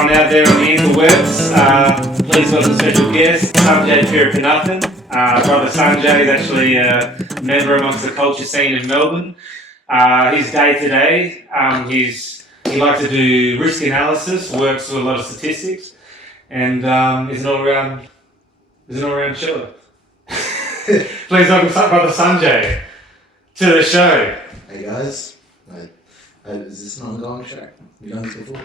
everyone out there on the interwebs. Please welcome special guest, Shanjay Perinpanathan. Brother Shanjay is actually a member amongst the culture scene in Melbourne. His day-to-day, he likes to do risk analysis, works with a lot of statistics, and is an all-round chiller. Please welcome Brother Shanjay to the show. Hey guys, is this an ongoing show? You done this before?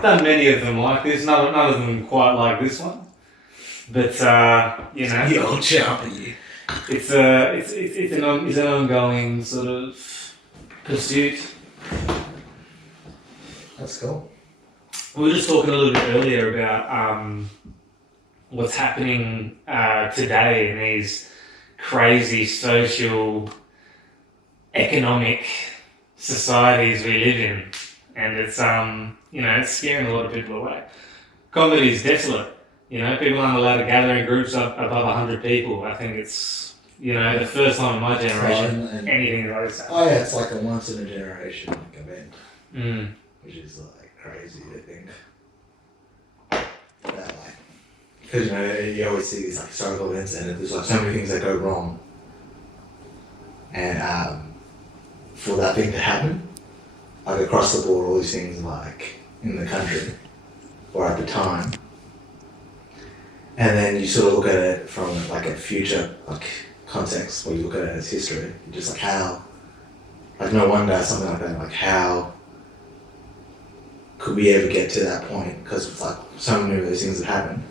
Done many of them like this. None of them quite like this one, but you know, The old champion. it's an ongoing sort of pursuit. That's cool. We were just talking a little bit earlier about what's happening today in these crazy social, economic societies we live in, and it's it's scaring a lot of people away. Comedy is desolate. People aren't allowed to gather in groups up above 100 people. I think it's the first time in my generation anything like this. Oh yeah, it's like a once in a generation event, which is like crazy to think. Because you always see these like historical events, and there's like so many things that go wrong, and for that thing to happen, like across the board, all these things like in the country or at the time, and then you sort of look at it from like a future like context, where you look at it as history, just like how, like no wonder something like that, like how could we ever get to that point? Because it's like so many of those things that happen,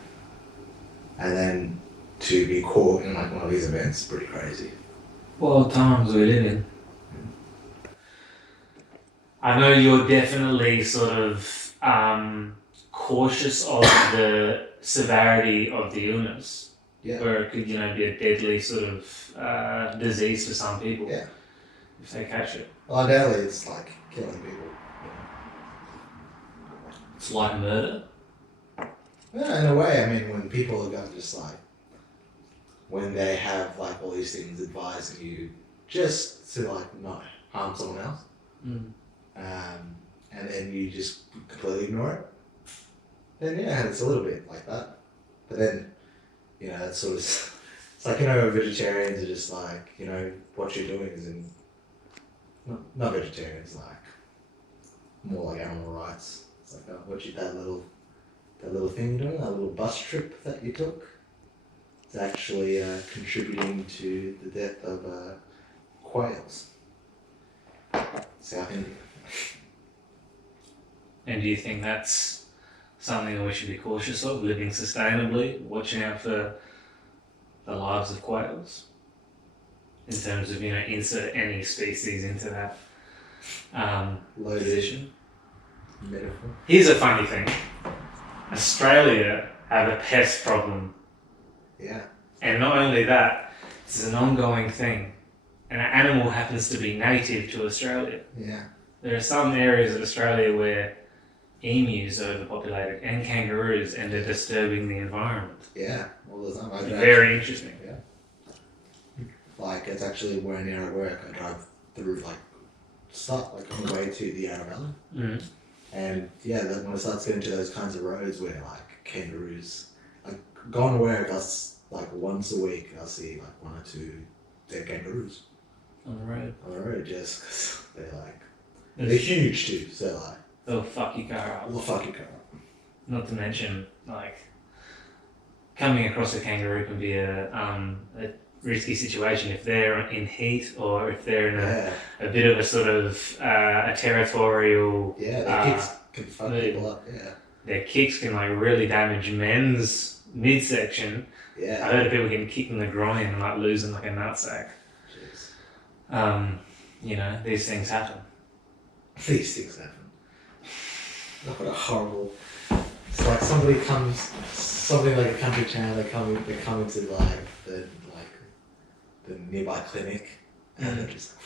and then to be caught in like one of these events, pretty crazy. Well, times we live in. I know you're definitely sort of cautious of the severity of the illness, where it could, be a deadly sort of disease for some people. Yeah. If they catch it. Well, ideally, it's like killing people. It's like murder. Yeah, in a way. I mean, when people are going just like, when they have like all these things advising you just to like not harm someone else. And then you just completely ignore it, then yeah, it's a little bit like that. But then, that's sort of, it's like, vegetarians are just like, what you're doing is not vegetarians, like, more like animal rights. It's like, that little thing you're doing, that little bus trip that you took, is actually contributing to the death of quails. So I think. And do you think that's something that we should be cautious of, living sustainably, watching out for the lives of quails, in terms of, insert any species into that position? Metaphor. Here's a funny thing. Australia have a pest problem. Yeah. And not only that, it's an ongoing thing. And an animal happens to be native to Australia. Yeah. There are some areas of Australia where emus are overpopulated and kangaroos, and they're disturbing the environment. Yeah, all the time. Very interesting. Yeah. Like, it's actually where near at work, I drive through, like, on the way to the Yarra Valley. Mm. And yeah, then when it starts getting to those kinds of roads where, like, kangaroos, like, going to work, like, once a week, I'll see, like, 1 or 2 dead kangaroos. On the road. On the road, just because they're huge too, so like. They'll fuck your car up. They'll fuck your car up. Not to mention, like, coming across a kangaroo can be a risky situation if they're in heat, or if they're in a bit of a sort of a territorial. Yeah, their kicks can fuck people up. Yeah. Their kicks can like really damage men's midsection. Yeah. I heard of people getting kicked in the groin and like losing like a nutsack. Jeez. These things happen. These things happen. Look what a horrible. It's like something like a country town. They come into like the nearby clinic, and they're just like,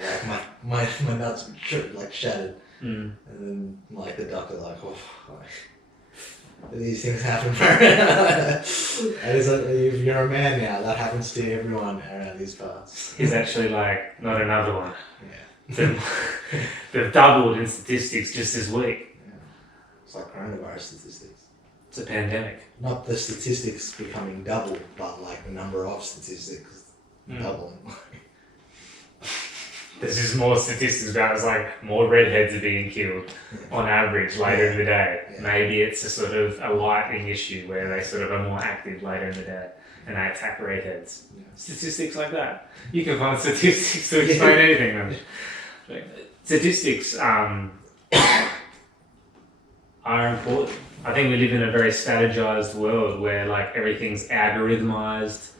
fuck. Like my nuts like shattered, and then like the doctor like, these things happen. And it's like, if you're a man now, that happens to everyone around these parts. He's actually like, not another one. Yeah. they've doubled in statistics just this week. Yeah. It's like coronavirus statistics. It's a pandemic. Not the statistics becoming double, but like the number of statistics Mm. doubling. There's just more statistics about it's like more redheads are being killed on average later in the day. Yeah. Maybe it's a sort of a lightning issue where they sort of are more active later in the day and they attack redheads. Yeah. Statistics like that. You can find statistics to explain anything. Man. Statistics are important. I think we live in a very strategized world where like everything's algorithmized,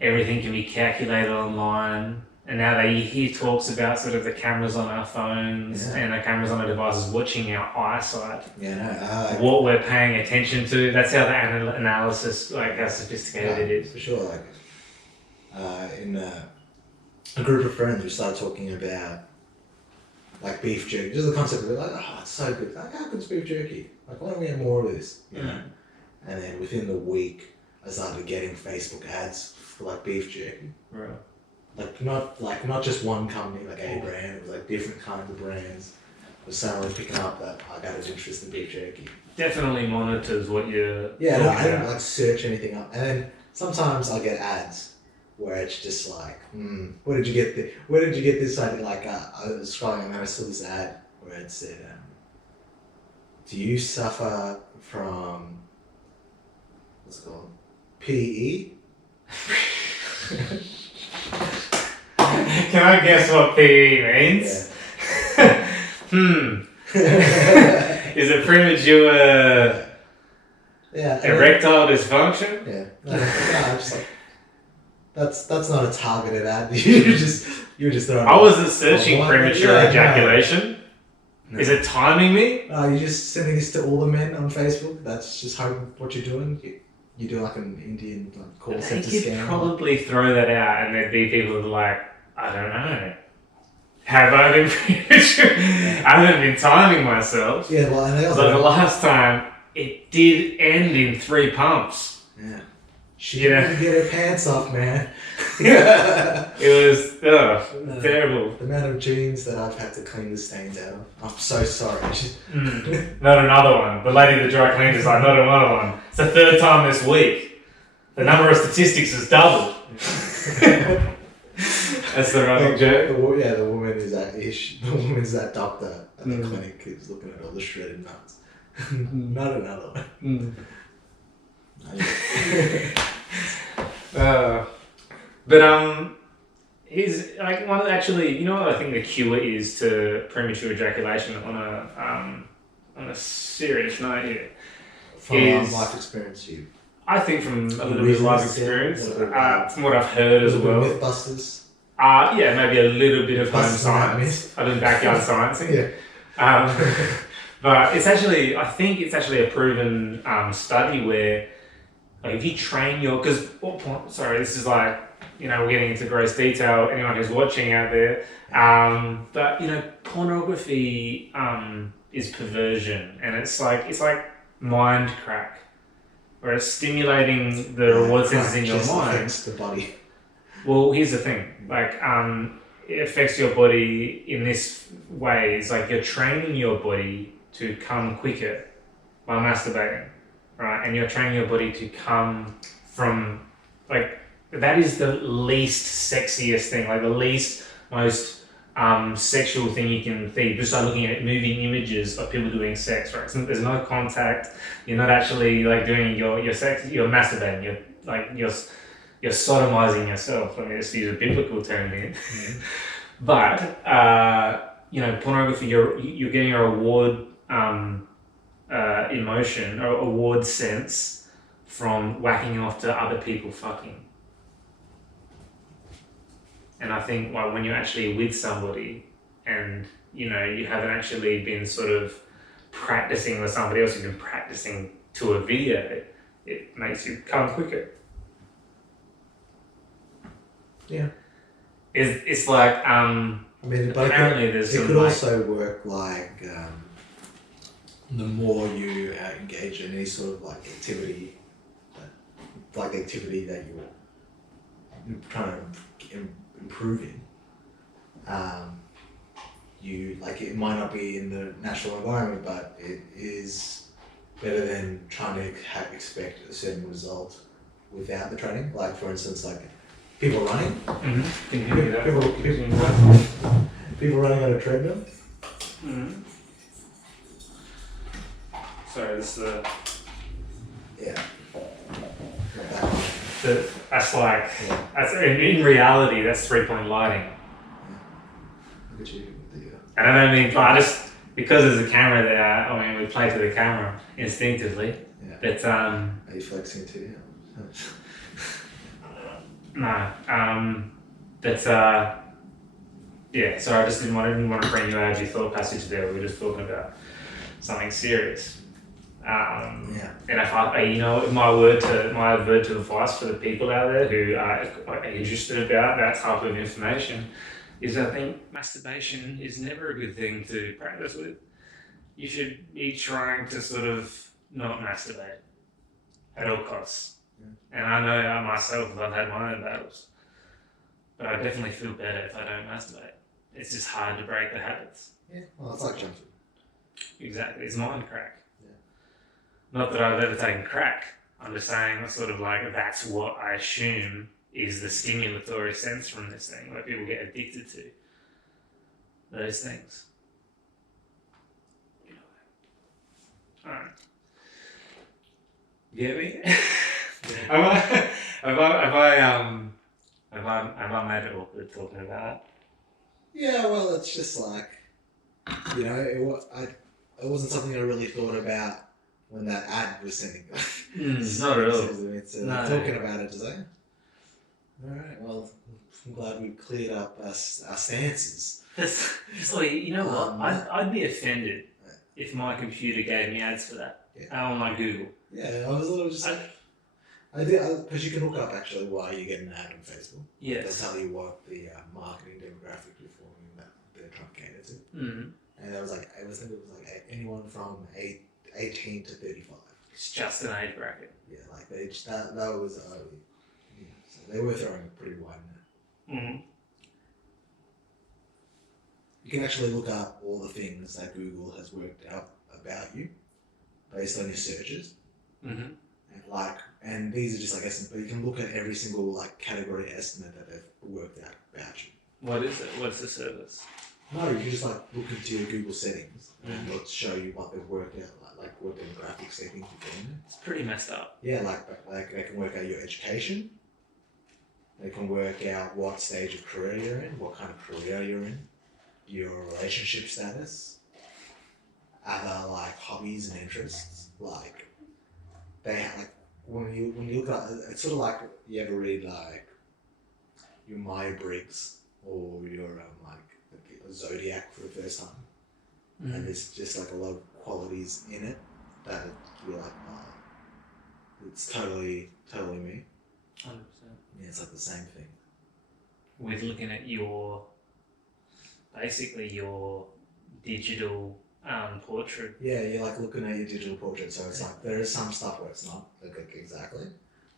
everything can be calculated online. And now they hear talks about sort of the cameras on our phones and the cameras on our devices watching our eyesight. Yeah, What we're paying attention to. That's how the analysis, like how sophisticated it is. for sure. Like in a group of friends, we started talking about like beef jerky. Just the concept of it, like, oh, it's so good. Like, how good's beef jerky? Like, why don't we have more of this? You know. And then within the week, I started getting Facebook ads for like beef jerky. Right. Like not just one company, like a brand. It was like different kinds of brands. It was suddenly picking up that I got an interest in beef jerky. Definitely monitors what you're. Yeah, I didn't like search anything up. And then sometimes I'll get ads where it's just like, where did you get this? I was scrolling and I saw this ad where it said, do you suffer from what's it called? PE? Can I guess what PE means? Yeah. Is it premature Yeah. erectile dysfunction? Yeah. No, just like that's not a targeted ad. You're just throwing. I wasn't searching premature ejaculation. No. Is it timing me? You're just sending this to all the men on Facebook. That's just what you're doing. You do like an Indian like call center They scam. could probably throw that out and there'd be people who are like, I don't know. Have I been premature? I haven't been timing myself. Yeah, well, and they also. So the last time, it did end in 3 pumps. Yeah. She didn't get her pants off, man. It was terrible. The amount of jeans that I've had to clean the stains out of. I'm so sorry. Not another one. The lady at the dry cleaner is like, not another one. It's the 3rd time this week. The number of statistics has doubled. That's the running joke. The woman is that ish. The woman's that doctor at the clinic who's looking at all the shredded nuts. Not another one. He's like one of actually. You know what I think the cure is to premature ejaculation on a serious note here. From life experience, I think from a little bit of life experience, from what I've heard as well. Mythbusters. Yeah, maybe a little bit of home Busting science. I've been backyard sciencing. Yeah. But it's actually, I think it's actually a proven study where, like, if you train this is like, we're getting into gross detail, anyone who's watching out there, but, pornography is perversion, and it's like mind crack, where it's stimulating the reward centers in your mind. Affects the body. Well, here's the thing, like, it affects your body in this way. It's like you're training your body to come quicker by masturbating, right? And you're training your body to come from, like, that is the least sexiest thing, like the least, most sexual thing you can think. Just start looking at moving images of people doing sex, right? So there's no contact. You're not actually like doing your sex. You're masturbating. You're sodomizing yourself. I mean, just to use a biblical term here. But pornography. You're getting a reward emotion or award sense from whacking off to other people fucking. And I think when you're actually with somebody and, you haven't actually been sort of practicing with somebody else, you've been practicing to a video, it makes you come quicker. Yeah. It's like, apparently there's it could also work like, the more you engage in any sort of like activity, that you're trying to improve in, you like it might not be in the natural environment, but it is better than trying to expect a certain result without the training. Like for instance, like people running, Mm-hmm. Can you hear me that? people running on a treadmill. Mm-hmm. Sorry, this is the. Yeah. That's like, Yeah. that's, in reality, that's 3-point lighting. Look at you with the. And I don't mean, I just, because there's a camera there, I mean, we play to the camera instinctively. Yeah. But, Are you flexing too? no. But, yeah, so I just didn't want to bring you out of your thought passage there. We were just talking about something serious. Yeah. And if my word to advice for the people out there who are interested about that type of information is I think masturbation is never a good thing to practice with. You should be trying to sort of not masturbate at all costs. Yeah. And I know myself, I've had my own battles, but I definitely feel better if I don't masturbate. It's just hard to break the habits. Yeah. Well, it's like junk food. Exactly, it's mind crack. Yeah. Not that I've ever taken crack. I'm just saying that's sort of like that's what I assume is the stimulatory sense from this thing, where people get addicted to those things. Alright. You get me? Have I made it awkward talking about it? Yeah, well, it's just like, it wasn't something I really thought about when that ad was sending. Not at all. No. Talking about it today. All right, well, I'm glad we cleared up our stances. You know what? I'd be offended if my computer gave me ads for that on my Google. Yeah, I was just like, I did, because you can look up actually why you get an ad on Facebook. Yes. They'll tell you what the marketing demographic you're forming that they're trying to cater to. Mm. And I think it was like anyone from 18 to 35. It's just an age bracket. Yeah, like that was so they were throwing a pretty wide net. Mm. You can actually look up all the things that Google has worked out about you based on your searches. Mm-hmm. And these are just like estimates, but you can look at every single like category estimate that they've worked out about you. What is it? What's the service? No, you can just like look into your Google settings and it'll show you what they've worked out, like what demographics they think you're in. It's pretty messed up. Yeah, like they can work out your education. They can work out what stage of career you're in, what kind of career you're in, your relationship status, other like hobbies and interests. Like they have, like when you look at it's sort of like you ever read like your Myers-Briggs or your like Zodiac for the first time, and there's just like a lot of qualities in it that you're like, oh, it's totally me. 100%. Yeah, it's like the same thing. With looking at basically your digital portrait. Yeah, you're like looking at your digital portrait, so it's like there is some stuff where it's not like exactly.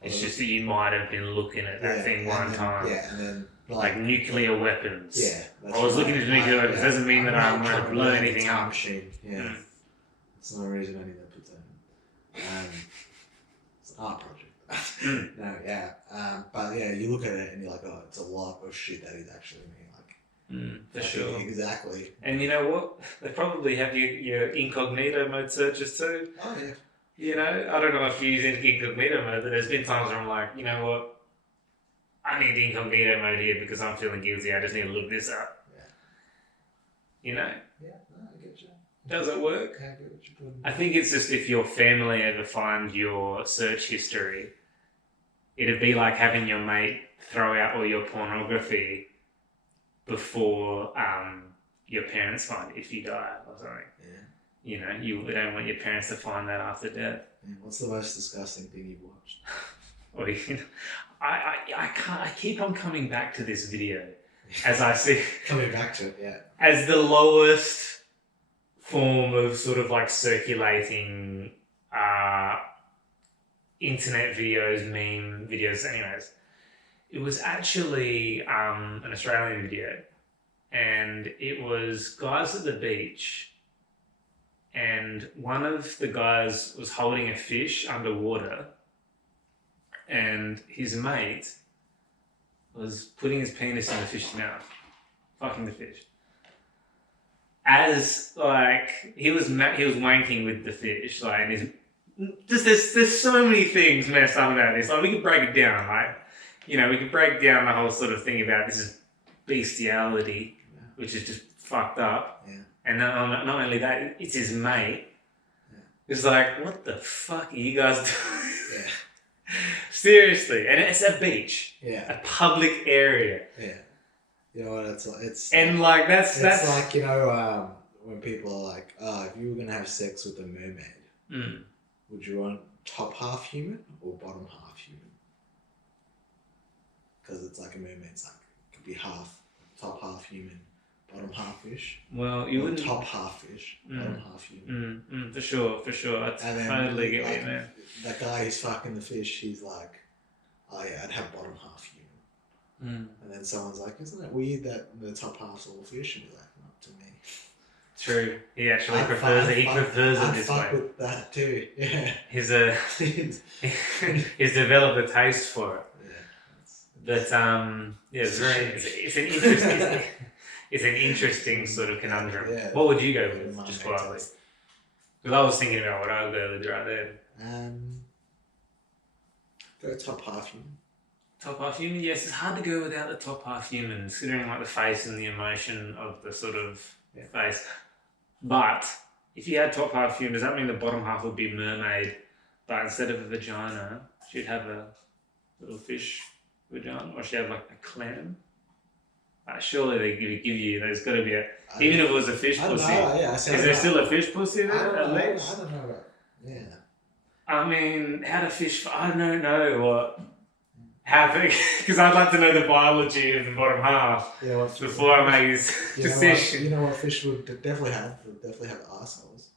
It's just that you might have been looking at that thing one time. Yeah, and then like nuclear weapons. Yeah. I was looking at nuclear weapons. Doesn't mean that I'm going to blow anything up. Machine. Yeah. It's no reason any of that puts in. It's an art project. No, yeah. But yeah, you look at it and you're like, oh, it's a lot of shit that is actually me. Like, for sure. Exactly. And you know what? They probably have your incognito mode searches too. Oh yeah. You know, I don't know if you use incognito mode, but there's been times where I'm like, you know what? I need the incognito mode here because I'm feeling guilty. I just need to look this up. Yeah. You know? Yeah, no, I get you. Does it work? I get what you're putting. I think it's just if your family ever find your search history, it'd be like having your mate throw out all your pornography before your parents find it if you die or something. Yeah. You know, you don't want your parents to find that after death. Yeah, what's the most disgusting thing you've watched? Or you know, I keep on coming back to this video as I see Coming back to it, yeah. as the lowest form of sort of like circulating internet videos, meme videos. Anyways, it was actually an Australian video, and it was guys at the beach, and one of the guys was holding a fish underwater, and his mate was putting his penis in the fish's mouth, fucking the fish. As like he was wanking with the fish, like, and his, just there's so many things messed up about this. Like, we could break it down, like, you know, we could break down the whole sort of thing about this is bestiality, which is just fucked up. Yeah. And not only that, it's his mate. Yeah. It's like, what the fuck are you guys doing? Yeah. Seriously, and it's a beach. Yeah. A public area. Yeah. You know what it's and like that's like, you know, when people are like, oh, if you were gonna have sex with a mermaid, would you want top half human or bottom half human? Because it's like a mermaid's like it could be half top half human, bottom half fish. Well, you wouldn't top half fish, bottom half human. For sure. I totally get what you mean. That guy who's fucking the fish, he's like, oh yeah, I'd have bottom half human. And then someone's like, isn't it weird that the top half's all fish? And he's like, not to me. True. He actually prefers it. He prefers it this way. I fuck with that too. Yeah. He's developed a taste for it. Yeah. But it's an interesting it's an interesting sort of conundrum. Yeah. What would you go with? Just quietly. Because I was thinking about what I would go with right there. Go top half human. Top half human, yes. It's hard to go without the top half human, considering like the face and the emotion of the sort of face. But if you had top half human, does that mean the bottom half would be mermaid, but instead of a vagina, she'd have a little fish vagina, or she'd have like a clam? Surely they give you. There's got to be a. Even if it was a fish pussy, is there still a fish pussy there? I don't know. Yeah. I mean, how do fish? I don't know what. Because I'd like to know the biology of the bottom half before I make this decision. You know what fish would definitely have? Would definitely have arseholes.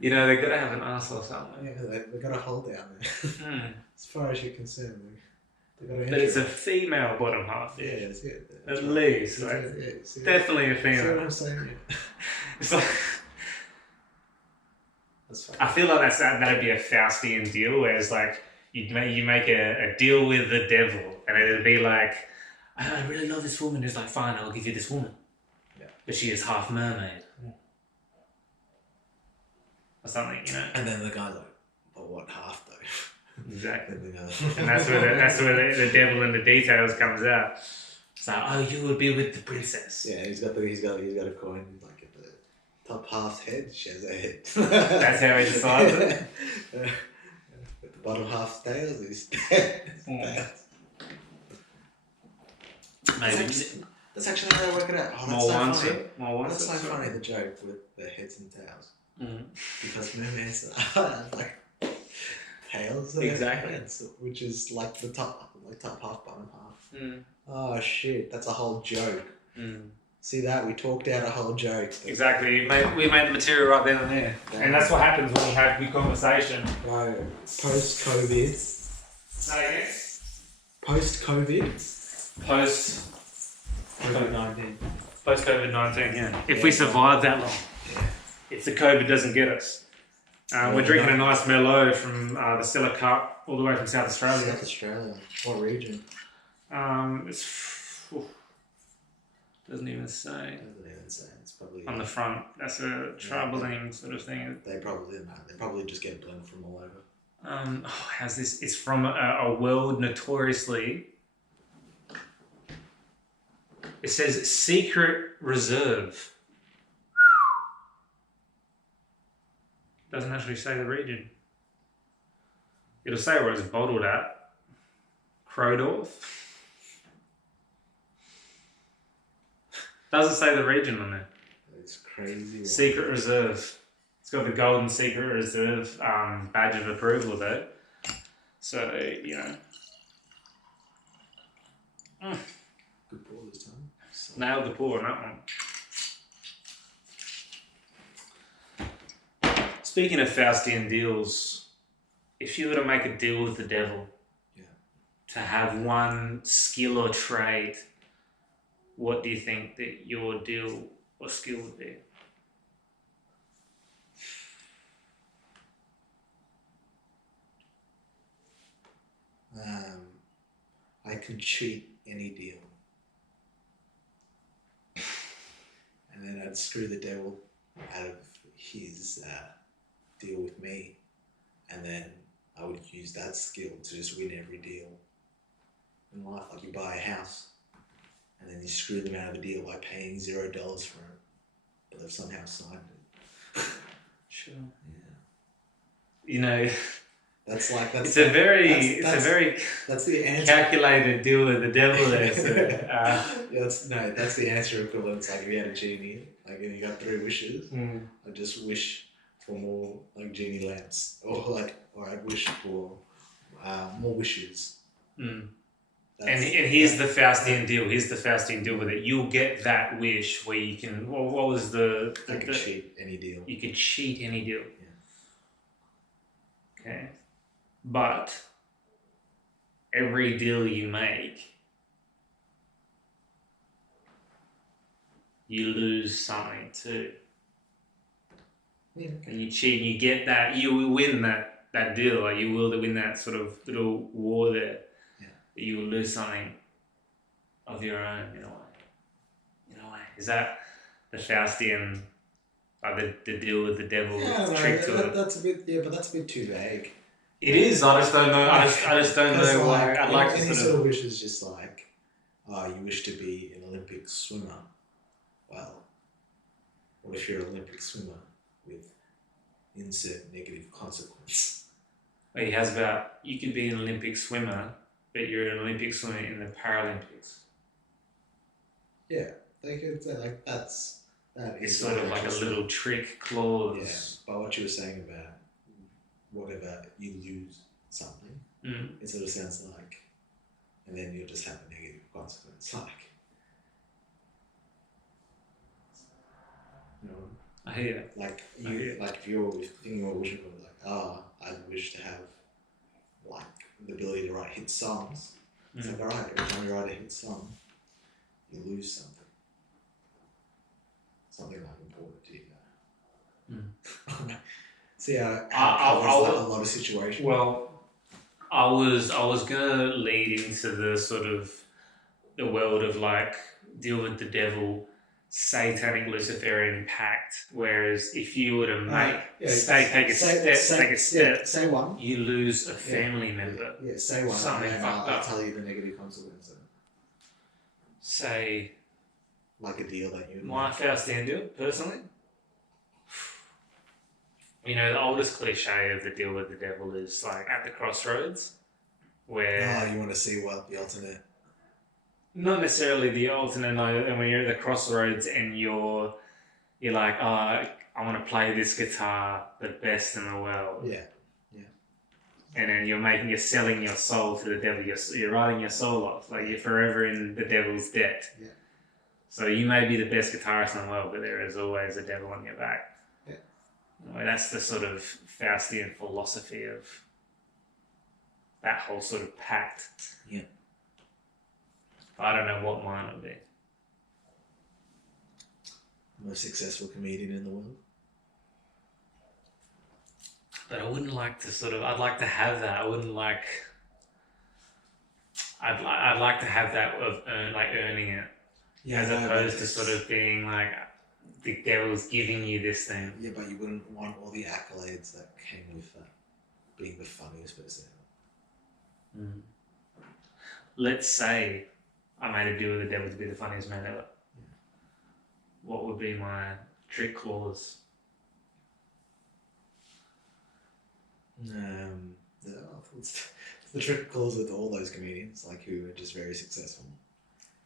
You know, they've got to have an arsehole somewhere. Yeah, they've got a hole down there. As far as you're concerned. But it's a female bottom half fish. Yeah, it's good. At least. Definitely a female. See what I'm saying? It's like... I feel like that'd be a Faustian deal, where it's like, you make a deal with the devil, and it'd be like, I really love this woman. It's like, fine, I'll give you this woman. Yeah. But she is half mermaid. Yeah. Or something, you know. And then the guy's like, but what half though? Exactly. And that's where the devil in the details comes out. It's like, oh, you would be with the princess. Yeah, he's got a coin. Like at the top half's head, she has a head. That's how he decides it. With the bottom half's tails, he's tails. Maybe. That's actually how they work it out. Oh, that's so funny, the joke with the heads and tails. Mm-hmm. Because mermaids are like tails, exactly, heads, which is like the top half, bottom half. Oh shit, that's a whole joke. See that? We talked out a whole joke. Exactly, we made the material right then and there. Yeah. And that's what happens when you have good conversation. Right, post-COVID. Say again? Post-COVID. Post-COVID-19. Post-COVID-19, yeah. If we survive that long. Yeah. If the COVID doesn't get us. We're drinking a nice Merlot from the Stella Cup, all the way from South Australia. South Australia. What region? Doesn't even say. It's probably on the front. That's a troubling sort of thing. They probably just get blend from all over. How's this? It's from a world notoriously. It says secret reserve. Doesn't actually say the region. It'll say where it's bottled at. Krodorf. Doesn't say the region on there. It's crazy. Secret reserve. It's got the golden secret reserve badge of approval though. So, you know. Good pour this time. Nailed the pour on that one. Speaking of Faustian deals, if you were to make a deal with the devil to have one skill or trade what do you think that your deal or skill would be? I can cheat any deal. And then I'd screw the devil out of his deal with me. And then I would use that skill to just win every deal in life. Like you buy a house and then you screw them out of a deal by paying $0 for it. But they've somehow signed it. Sure. Yeah. You know, That's like it's a very that's the answer. calculated deal with the devil there. So, that's the answer equivalent. It's like if you had a genie, like and you got 3 wishes, I just wish for more like genie lamps, or I'd wish for more wishes. And here's the Faustian deal. Here's the Faustian deal with it. You'll get that wish where you can. Well, what was the? I could cheat any deal. You could cheat any deal. Yeah. Okay, but every deal you make, you lose something too. Yeah. And you cheat, and you get that. You will win that deal. Like you will win that sort of little war there. You will lose something of your own in a way. Is that the Faustian, like the deal with the devil? Trick to it. That's a bit. Yeah, but that's a bit too vague. It is. I just don't know. I just don't know why. I'd like to any sort of wish is just like, you wish to be an Olympic swimmer. Well, what if you're an Olympic swimmer with insert negative consequence? Well, he has about you could be an Olympic swimmer, but you're an Olympic swimmer in the Paralympics. Yeah, they could say like that is it's sort of like a little trick clause. Yeah, but what you were saying about whatever you lose something, it sort of sounds like, and then you'll just have a negative consequence. Like, you know, I hear. Like if you're thinking about wishing for I wish to have like the ability to write hit songs. It's like, alright, every time you write a hit song, you lose something. Something like important to you. See how a lot of situations. Well, I was gonna lead into the sort of the world of like deal with the devil, satanic Luciferian pact. Whereas if you were to take a step, say one. You lose a family member. Yeah, say one. Something and fucked I'll up. tell you the negative consequence. Say like a deal that you. My Faustian deal, personally. You know, the oldest cliche of the deal with the devil is like at the crossroads, where you want to see what the alternate. Not necessarily the alternate, and when you're at the crossroads and you're like, I want to play this guitar the best in the world. Yeah. And then you're selling your soul to the devil. You're writing your soul off, like you're forever in the devil's debt. Yeah. So you may be the best guitarist in the world, but there is always a devil on your back. Yeah. Well, that's the sort of Faustian philosophy of that whole sort of pact. Yeah. I don't know what mine would be. Most successful comedian in the world. But I wouldn't like to I'd like to have that. I wouldn't like. I'd like to have that of earning it, as opposed to sort of being like the devil's giving you this thing. Yeah, but you wouldn't want all the accolades that came with that, being the funniest person ever. Let's say I made a deal with the devil to be the funniest man ever. Yeah. What would be my trick clause? The trick clause with all those comedians, like who are just very successful,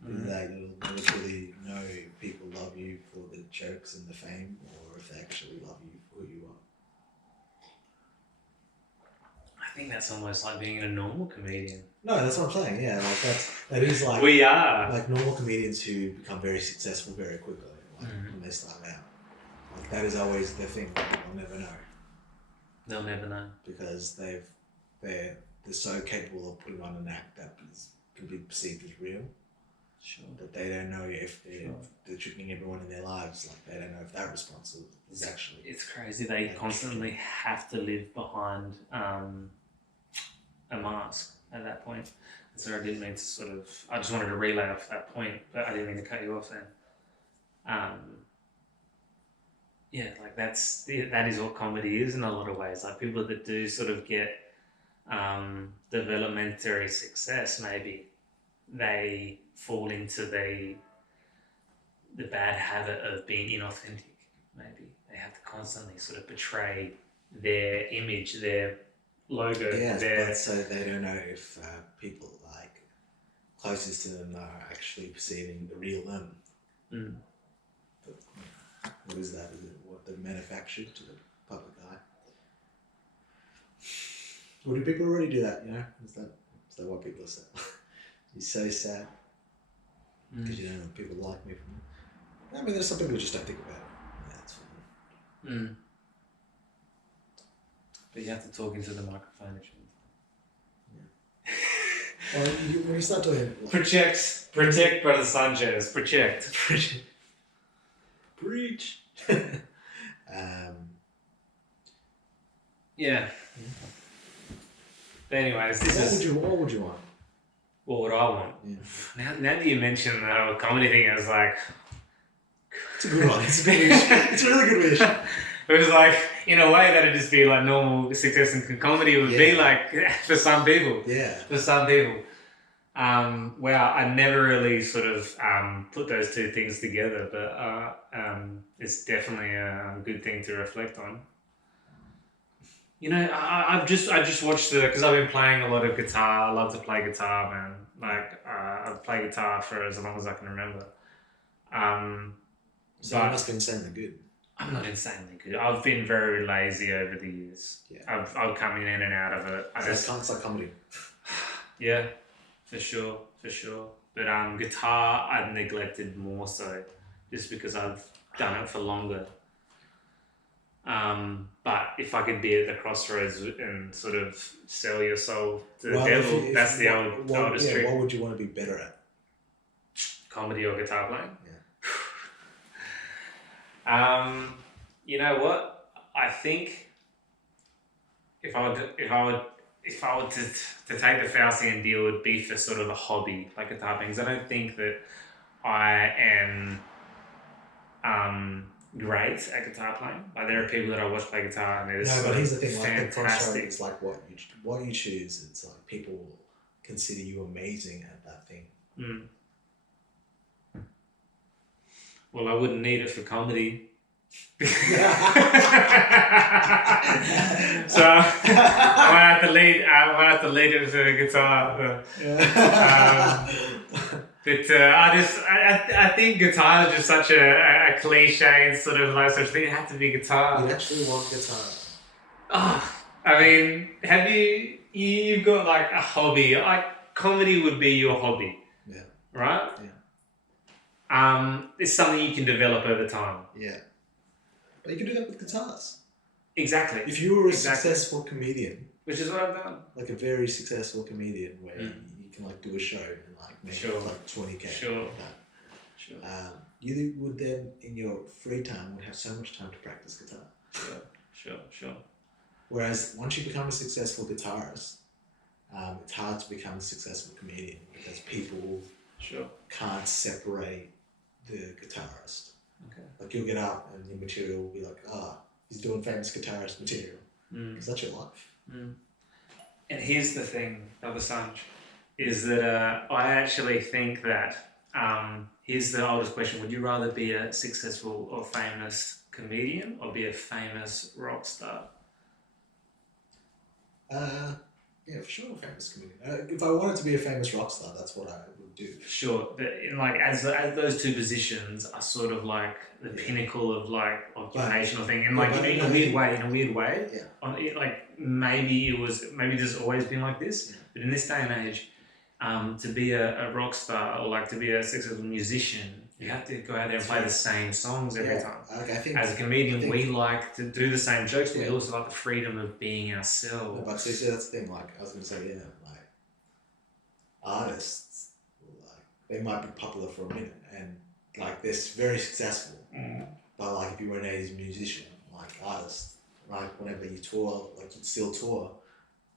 is that you'll never really know if people love you for the jokes and the fame, or if they actually love you for who you are. I think that's almost like being a normal comedian. No, that's what I'm saying. Yeah, like that is like we are like normal comedians who become very successful very quickly, like when they start out. Like that is always the thing. They'll never know. They'll never know because they're so capable of putting on an act that can be perceived as real. Sure. But they don't know if Sure. they're tricking everyone in their lives. Like they don't know if that response is actually. It's crazy. They Yeah, constantly have to live behind a mask at that point. So I didn't mean to sort of. I just wanted to relay off that point, but I didn't mean to cut you off then. Yeah, like that is what comedy is in a lot of ways. Like people that do sort of get developmentary success, maybe they fall into the bad habit of being inauthentic. Maybe they have to constantly sort of portray their image, their logo. Yeah, but so they don't know if people like closest to them are actually perceiving the real them. Mm. But, what is that? Is it what they manufactured to the public eye? Well, do people already do that? You know, is that what people are saying? It's so sad because you don't know if people like me from. I mean, there's some people who just don't think about it. Yeah, that's fine. But you have to talk into the microphone. Well, when you start doing Protect, brother Sanchez. Project. Preach. Yeah. But anyways, what would you want? What would I want? Yeah. Now that you mentioned the whole comedy thing, I was like, it's a good one. It's a good wish. It's a really good wish. It was like, in a way, that'd just be like normal success in comedy would be like for some people. Yeah. For some people. Well, I never really sort of put those two things together, but it's definitely a good thing to reflect on. You know, I've just watched because I've been playing a lot of guitar. I love to play guitar, man. Like I've played guitar for as long as I can remember. So you must be insanely good. I'm not insanely good. I've been very lazy over the years. Yeah. I've come in and out of it. It's like comedy. Yeah, for sure. But guitar I've neglected more so, just because I've done it for longer. But if I could be at the crossroads and sort of sell your soul to the devil, that's the oldest trick. What would you want to be better at? Comedy or guitar playing? Yeah. You know what? I think if I were to take the Faustian deal, it would be for sort of a hobby like guitar playing. Because I don't think that I am great at guitar playing. Like there are people that I watch play guitar and it's but here's the thing: like fantastic. the crossroads, like what you choose. It's like people will consider you amazing at that thing. Mm. Well, I wouldn't need it for comedy. So I might have to lead it for the guitar. But I think guitar is just such a cliche and sort of like such thing. It had to be guitar. You actually want guitar? Oh, I mean, have you've got like a hobby? Like comedy would be your hobby. Yeah. Right. Yeah. It's something you can develop over time. Yeah. But you can do that with guitars. Exactly. If you were a successful comedian, which is what I've done, like a very successful comedian, where you can like do a show and like make like 20K. Sure. You would then in your free time would have so much time to practice guitar. Sure. Whereas once you become a successful guitarist, it's hard to become a successful comedian because people can't separate the guitarist. Okay. Like you'll get up and your material will be like, he's doing famous guitarist material. Because that's your life. And here's the thing, Brother Sanj, is that I actually think that here's the oldest question: would you rather be a successful or famous comedian or be a famous rock star? Yeah, for sure, a famous comedian. If I wanted to be a famous rock star, that's what I would do. Sure, but like as those two positions are sort of like the pinnacle of like occupational thing, and like in a weird way. Yeah. Like maybe there's always been like this, but in this day and age, to be a rock star or like to be a successful musician, you have to go out there and play the same songs every time. Like I think, as a comedian, we like to do the same jokes, but we also like the freedom of being ourselves. But see, that's the thing. Like I was going to say, like artists, like they might be popular for a minute and like they're very successful. But like if you were an 80s musician, like artist, like whenever you tour, like you'd still tour,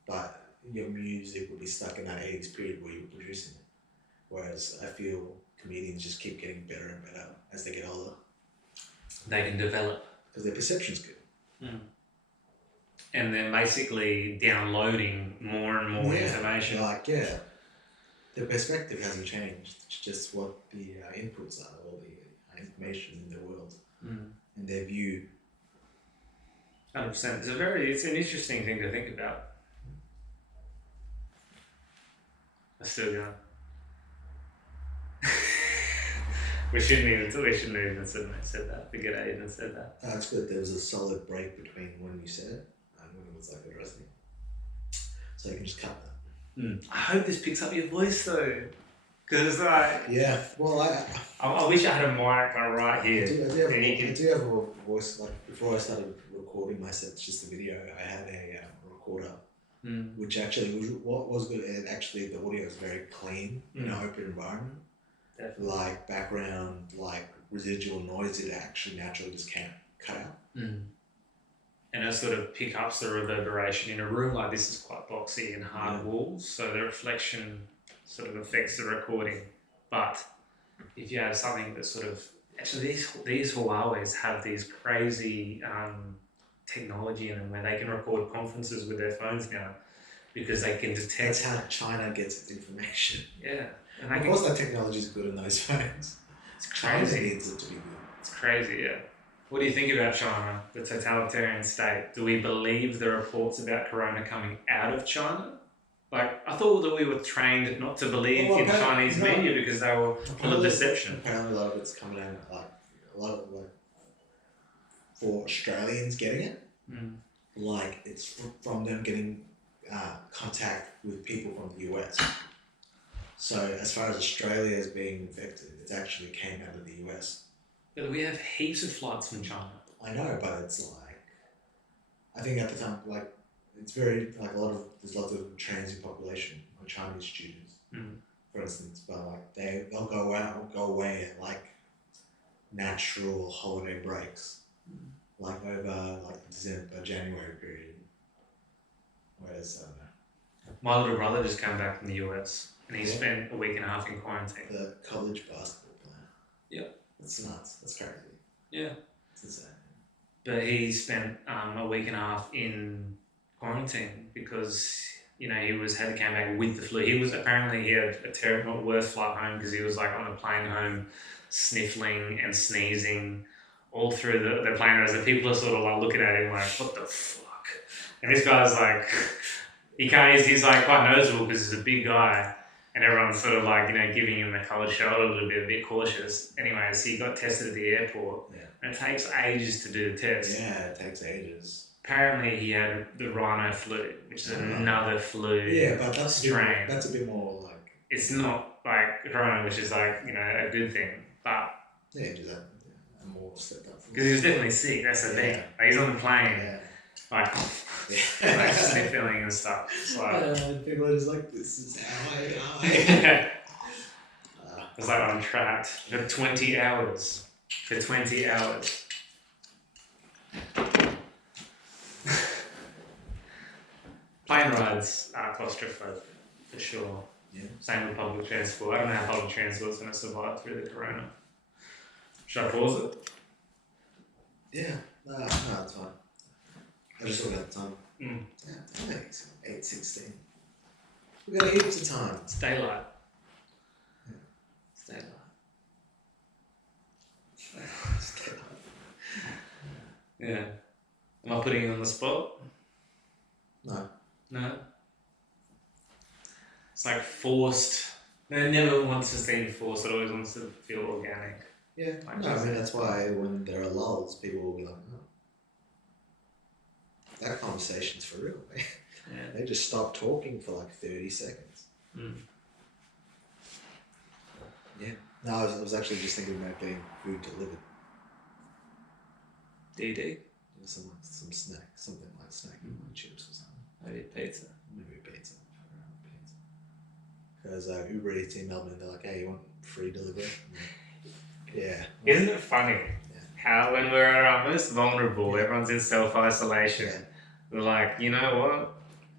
but your music would be stuck in that 80s period where you were producing it. Whereas I feel comedians just keep getting better and better as they get older. They can develop. Because their perception's good. And they're basically downloading more and more information. Their perspective hasn't changed. It's just what the inputs are, or the information in the world, and their view. 100%. It's an interesting thing to think about. I still going. we shouldn't even said that. Forget I even said that. It's good. There was a solid break between when you said it and when it was like addressing. So you can just cut that. I hope this picks up your voice though, because like well I wish I had a mic right here. I do have a voice. Like before I started recording my sets, just a video, I had a recorder, which actually was good. And actually, the audio is very clean in an open environment. Definitely. Like background, like residual noise, it actually naturally just can't cut out. And it sort of pick up the reverberation. In a room like this is quite boxy and hard walls, so the reflection sort of affects the recording. But if you have something that sort of... Actually, these Huawei's have these crazy technology in them where they can record conferences with their phones now because they can detect... That's how China gets its information. Yeah. And of course that technology is good in those phones. It's crazy. China needs it to be good. It's crazy, yeah. What do you think about China, the totalitarian state? Do we believe the reports about Corona coming out of China? Like, I thought that we were trained not to believe in Chinese media because they were full of deception. Apparently a lot of it's coming out, like, a lot of it, like, for Australians getting it, like, it's from them getting contact with people from the US. So, as far as Australia is being infected, it actually came out of the US. But we have heaps of flights from China. I know, but it's like, I think at the time, like, it's very, like, there's lots of transient population of Chinese students, for instance, but like, they'll go away at like natural holiday breaks, like over like December, January period. Whereas, I don't know. My little brother just came back from the US and he spent a week and a half in quarantine. The college basketball player. Yep. That's nuts. That's crazy. Yeah. It's insane. But he spent a week and a half in quarantine because, you know, he came back with the flu. He had a terrible, worst flight home because he was like on a plane home sniffling and sneezing all through the plane as the people are sort of like looking at him like, what the fuck? And this guy's like, he's like quite noticeable because he's a big guy. And everyone's sort of like, you know, giving him the cold shoulder a bit cautious. Anyways, he got tested at the airport. Yeah. And it takes ages to do the test. Yeah, it takes ages. Apparently he had the rhino flu, which is another flu strain. That's a bit more like... It's not like corona, which is like, you know, a good thing. But... Yeah, just a more stepped up. Because he was definitely sick, that's the thing. Like, he's on the plane, like sniffling and stuff. It's like... people are just like, this is how I die. It's like I'm trapped for 20 hours. For 20 hours. Plane rides are claustrophobic, for sure. Yeah. Same with public transport. I don't know how public transport's going to survive through the corona. Should I pause it? Yeah. No, it's fine. I just look at the time. Yeah, thanks. 8:16. We've got heaps of time. It's daylight. Yeah. It's daylight. It's daylight. Yeah. Am I putting you on the spot? No? It's like forced. It never wants to seem forced. It always wants to feel organic. Yeah. Like I mean, that's why when there are lulls, people will be like, oh, that conversation's for real. Yeah. They just stop talking for like 30 seconds. Yeah. No, I was actually just thinking about getting food delivered. DD? Some snack, something like snacking, chips or something. Maybe pizza. Because Uber Eats in Melbourne, they're like, hey, you want free delivery. Yeah. Isn't it funny how when we're at our most vulnerable, everyone's in self-isolation, we're like, you know what?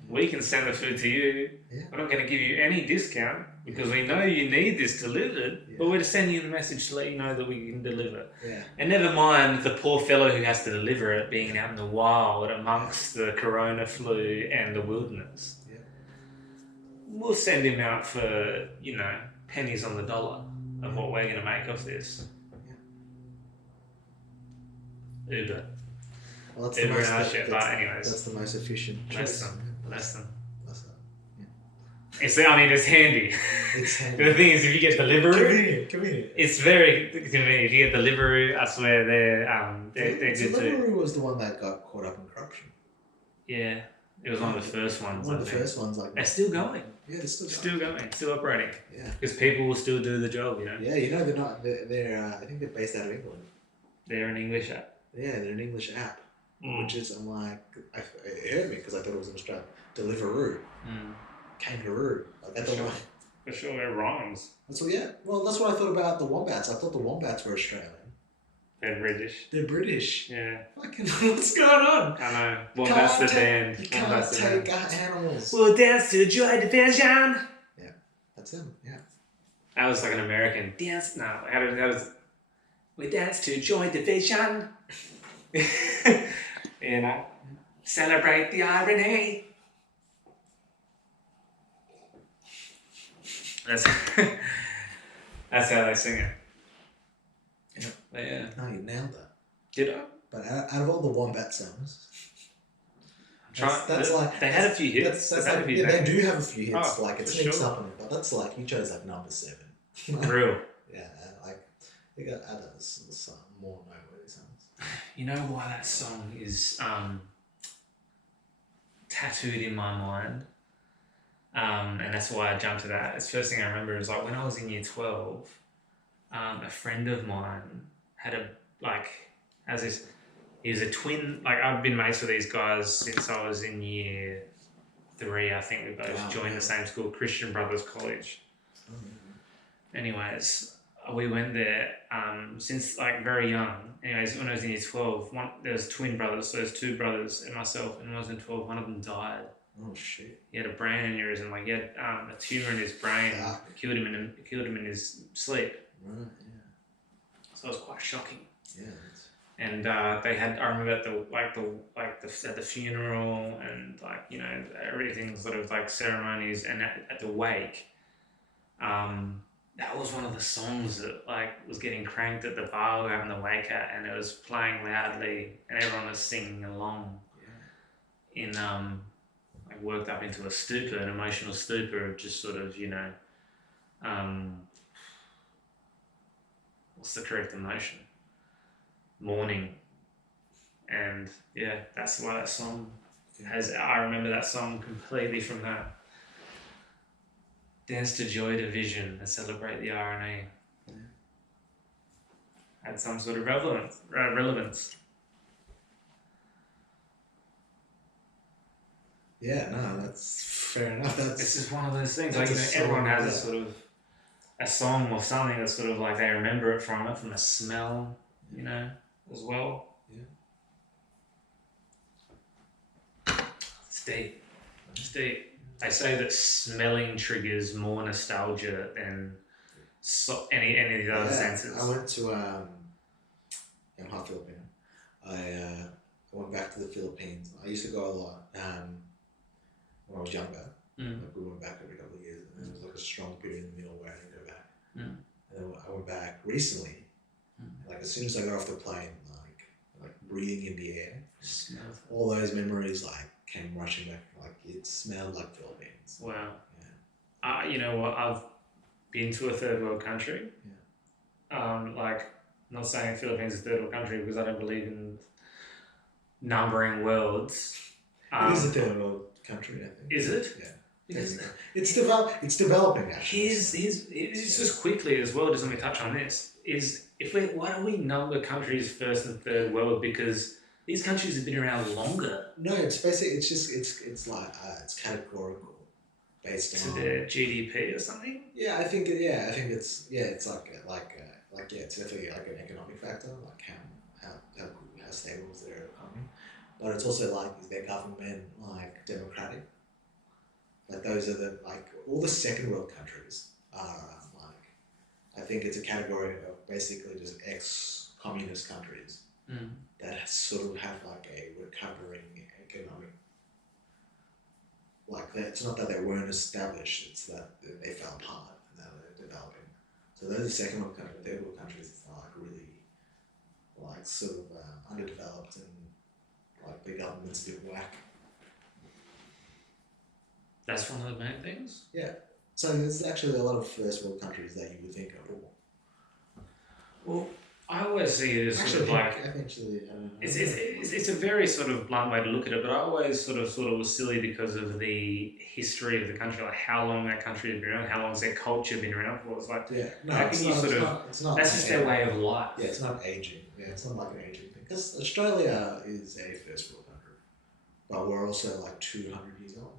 We can send the food to you. Yeah. We're not going to give you any discount because we know you need this delivered, but we're just sending you the message to let you know that we can deliver. Yeah. And never mind the poor fellow who has to deliver it being out in the wild amongst the corona flu and the wilderness. Yeah. We'll send him out for, pennies on the dollar of what we're going to make off this. Uber. Well, that's Uber the most, and our shit, but anyways. That's the most efficient choice. Less than. Yeah. It's handy. It's handy. The thing is, if you get Deliveroo, Convenient. it's very convenient. If you get Deliveroo, I swear they're good too. Deliveroo was the one that got caught up in corruption. Yeah, it was one of the first ones. One of the first ones, like they're still going. Yeah, they're still going, still operating. Yeah, because people will still do the job, Yeah, they're not. They're I think they're based out of England. They're an English app. Yeah, they're an English app, which is I'm like, it hurt me because I thought it was an Australian Deliveroo, kangaroo. Like, For sure, it rhymes. That's what. Yeah, well, that's what I thought about the wombats. I thought the wombats were Australian. They're British. They're British. Yeah. Fucking, what's going on? I know. Wombats the band. You can't take animals. We'll dance to Joy Division. Yeah, that's them. Yeah. That was like an American dance. No, that was. We dance to Joy Division. Celebrate the irony. That's how they sing it. Yeah. But yeah. No, you nailed that. Did I? But out of all the wombat songs, that's like they had a few hits. They do have a few hits. Oh, like it sneaks up on it, but that's like you chose like number 7. Real. Yeah, like they got others, some more noteworthy songs. You know why that song is tattooed in my mind, and that's why I jumped to that. It's the first thing I remember is like when I was in year 12, a friend of mine had he was a twin. Like I've been mates with these guys since I was in year 3. I think we both joined the same school, Christian Brothers College. Anyways, we went there since like very young. Anyways, when I was in year 12, there was twin brothers. So there's 2 brothers and myself. And when I was in 12, one of them died. Oh shit! He had a brain aneurysm. Like he had a tumor in his brain. Killed him in his sleep. Right. Yeah. So it was quite shocking. Yeah. And they had. I remember at the funeral and everything sort of like ceremonies and at the wake. That was one of the songs that was getting cranked at the bar we were having the wake at, and it was playing loudly, and everyone was singing along. Yeah. Worked up into a stupor, an emotional stupor of just sort of what's the correct emotion? Mourning. And yeah, that's why that song has. I remember that song completely from that. Dance to Joy Division and celebrate the RNA. Yeah. Had some sort of relevance. Yeah, no, that's fair enough. It's just one of those things. Everyone has a sort of a song or something that's sort of like they remember it from the smell, as well. Yeah. It's deep. They say that smelling triggers more nostalgia than any of the other senses. I went to I'm half Filipino. I went back to the Philippines. I used to go a lot when I was younger. Like we went back every couple of years, and there was like a strong period in the middle where I didn't go back. And then I went back recently. Like as soon as I got off the plane, like breathing in the air, all those memories came rushing back. Like it smelled like Philippines. Wow. Yeah. You know what? I've been to a third world country. Yeah. Not saying Philippines is a third world country because I don't believe in numbering worlds. It is a third world country, I think. Is it? Yeah. It's developing actually. Here's just quickly as well, just let me touch on this, why do we number countries first and third world? Because these countries have been around longer. No, it's basically, it's categorical. based To on their GDP or something? I think it's it's definitely like an economic factor, like how stable is their economy, but it's also like is their government like democratic? Like those are the like all the second world countries are like I think it's a category of basically just ex-communist countries that sort of have like a recovering economic. Like it's not that they weren't established; it's that they fell apart and now they're developing. So those are second world countries, third world countries are like really like sort of underdeveloped and like the government's a bit whack. That's one of the main things? Yeah. So there's actually a lot of first world countries that you would think are poor. Well, I always see it as sort of like eventually, I don't know. it's a very sort of blunt way to look at it, but I always sort of was silly because of the history of the country, like how long that country has been around, how long has their culture been around for. It's like how can you it's not that's just their way of life. Yeah, it's not aging. Yeah, it's not like an aging thing. Because Australia is a first world country, but we're also like 200 years old.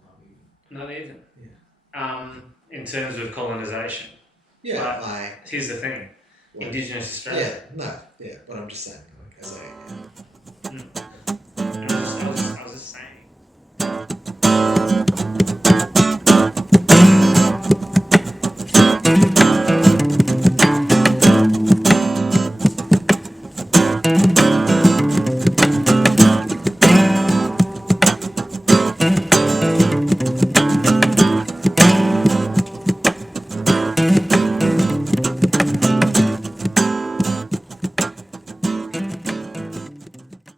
Not even. Yeah. In terms of colonisation. Yeah. But here's the thing. Indigenous Australia. But I'm just saying, like, I say, I was just saying.